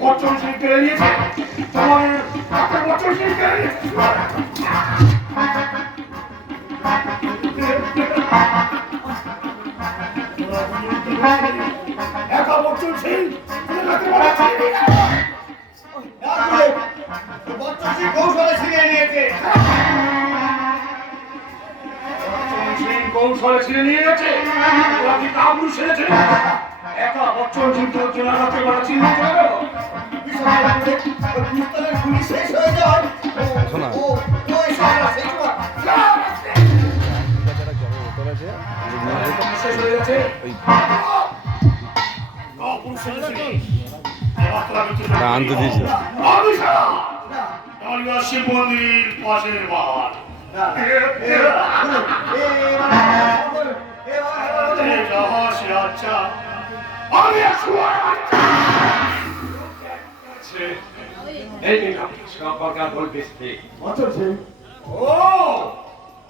বচ্চন সিং কেড়ে নিয়েছে তোমার বচ্চন সিং কেড়ে নিয়েছে একা বচ্চন সিং বচ্চন সিং কৌশলে ছিনিয়ে নিয়েছে। কৌশলে ছিঁড়ে নিয়ে গেছে ওরা কি কামড়ু সেরেছে একা বচ্চন সিং তোর জন্য রাতে বেলা চিহ্ন চলে গেল পিস্তলের গুলি শেষ হয়ে যায় শেষ হয়ে গেছে আনতে দিস শিব মন্দির পাশের বাহার আচ্ছা আমি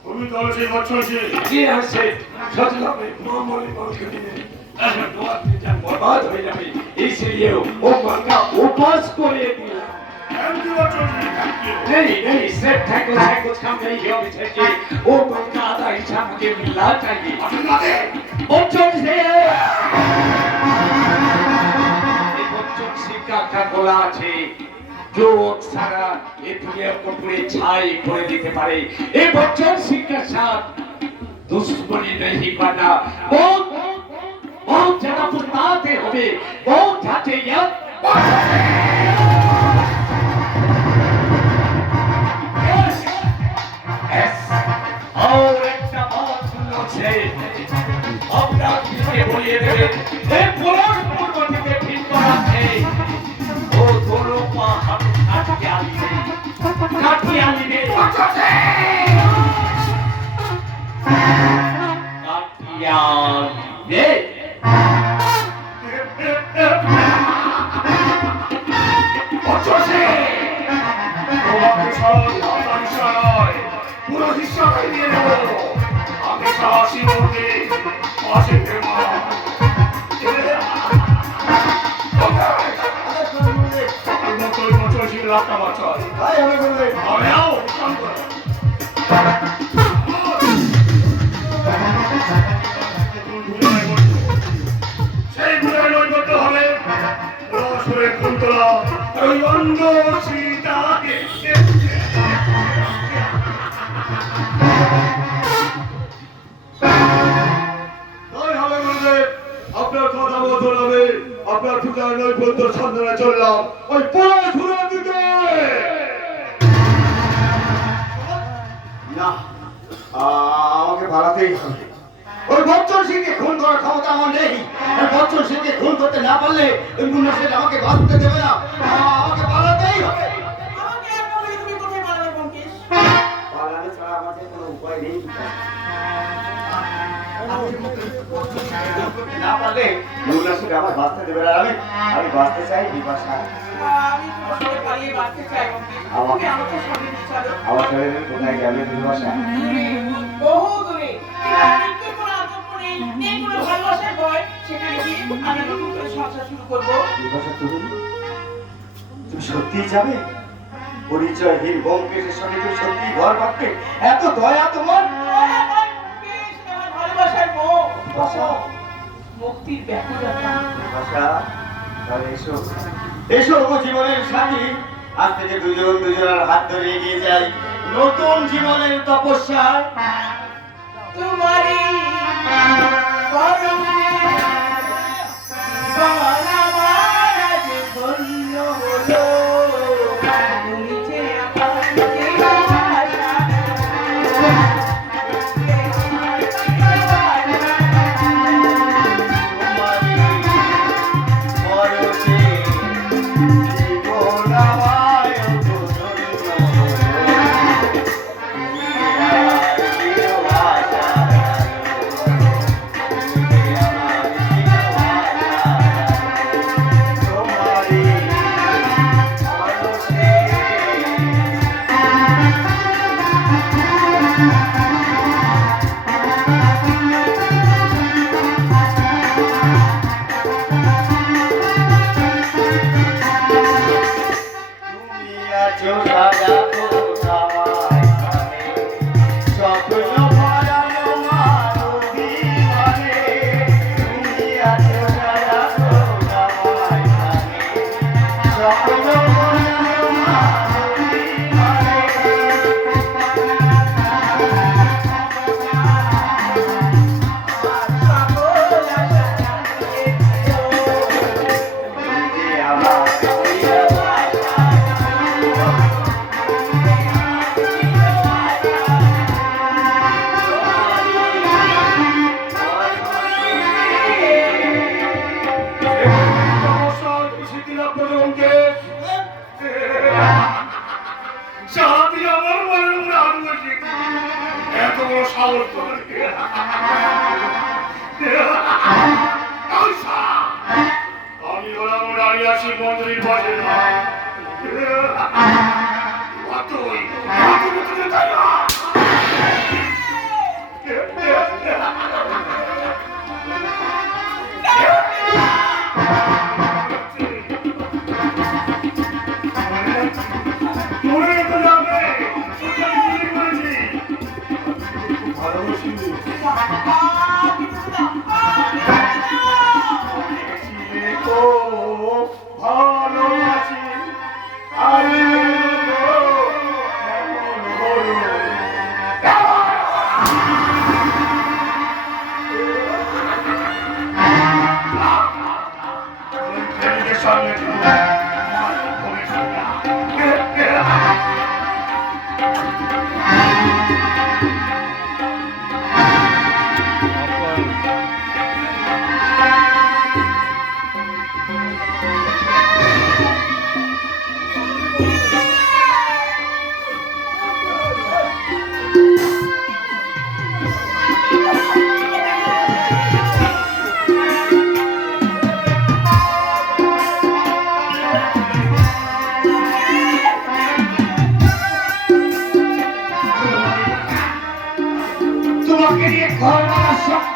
তুমি তো সেই বছর জি আসছে সচলাবে মামলি মানুষকে নিয়ে বরবাদ হয়ে যাবে इसलिए वो मंगा उपास করে দিলাম नहीं नहीं सिर्फ थैंक है कुछ काम नहीं है पीछे जी वो मंगा आधा हिस्सा मुझे मिलना चाहिए बच्चों से बच्चों से का बोला আছে जो सारा ये दुनिया को पूरे छाई করে দিতে পারে এই বচ্চন সিং के साथ दुश्मनी नहीं करना बहुत बहुत ज्यादा फुटाते হবে बहुत ঝাঁটে और একটা बहुत সুন্দর আছে আপনার দিকে বলিয়ে দেবে এই পুরোর পূর্ব দিকে ঠিক করা আছে ও दोनों পা হাত কাটিয়ে আনবে কাটিয়ে আনবে তোমাকে সরাই পুরো হিসাবে দিয়ে দেব আমি সাহসী মুখে পাশে দেবা বছর ছিল একটা বছর আমি আও সেই বুড়ায় নয় করতে হবে রসরে কুন্তলা ওই অন্ধ সীতাকে আপনার কথা মতো হবে আপনার পূজার নৈপথ্য সন্ধানে চললাম ওই পড়ায় ঘুরার দিকে না আমাকে পালাতেই হবে ওই বচ্চন সিংকে খুন করার ক্ষমতা আমার নেই বচ্চন সিংকে খুন করতে না পারলে ওই মুন্না সেট আমাকে বাঁচতে দেবে না আমাকে পালাতেই হবে পালানো ছাড়া আমাদের কোনো উপায় নেই না পারলে মুন্না সেট আমার বাঁচতে দেবে না আমি বাঁচতে চাই বিপাশা আমার শরীরে কোথায় গেলে বিপাশা বহু দূরে ভালোবাসার ভয় সেখানে গিয়ে আমি নতুন করে সংসার শুরু করবো তুমি সত্যিই যাবে পরিচয়হীন ব্যোমকেশের সঙ্গে তুমি সত্যি ঘর পাবে এত দয়া তোমার ভালোবাসার মুক্তির ব্যাকুলতা তাহলে এসো এসো জীবনের সাথী আজ থেকে দুজনের হাত ধরে এগিয়ে যাই নতুন জীবনের তপস্যায় তোমারই আসি মন্দির বাজে না তুই তাই না মনে তো যাবে ভালোবাসি তো ভালোবাসি আরে তোমাকে নিয়ে ঘর বানার স্বপ্ন